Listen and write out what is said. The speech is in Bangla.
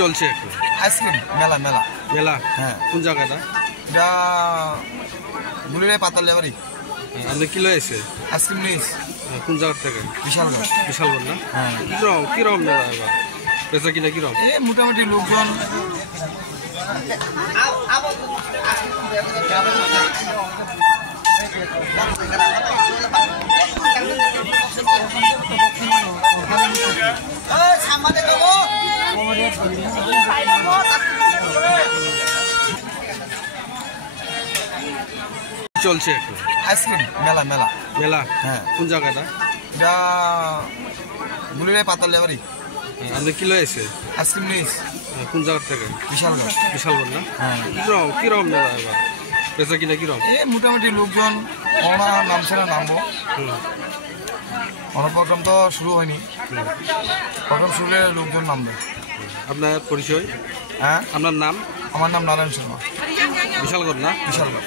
চলছে এখন? আইসক্রিম মেলা মেলা মেলা? হ্যাঁ। কোন জায়গাটা? এটা গুলিরে পাতালে বাড়ি। আপনি কি লয়ে আছে? আইসক্রিম নিস কোন জায়গা থেকে? বিশালগড়। বিশালগড় না? হ্যাঁ। কিরকম মেলা এবার বেচা কিনা কিরকম? এই মোটামুটি লোকজন চলছে এখন? আইসক্রিম মেলা মেলা মেলা? হ্যাঁ। কোন জায়গাটা? এটা গুলিরে পাতালে বাড়ি। আপনি কি লয়ে আছে? আইসক্রিম নিস কোন জায়গা থেকে? বিশালগড়। বিশালগড় না? হ্যাঁ। কিরকম মেলা এবার বেচা কিনা কিরকম? এই মোটামুটি লোকজন নামছে না নামবো। প্রোগ্রাম তো শুরু হয়নি, প্রোগ্রাম শুরু হলে লোকজন নামবে। আপনার পরিচয়? হ্যাঁ, আপনার নাম? আমার নাম নারায়ণ শর্মা। বিশালগড় না? বিশালগড়।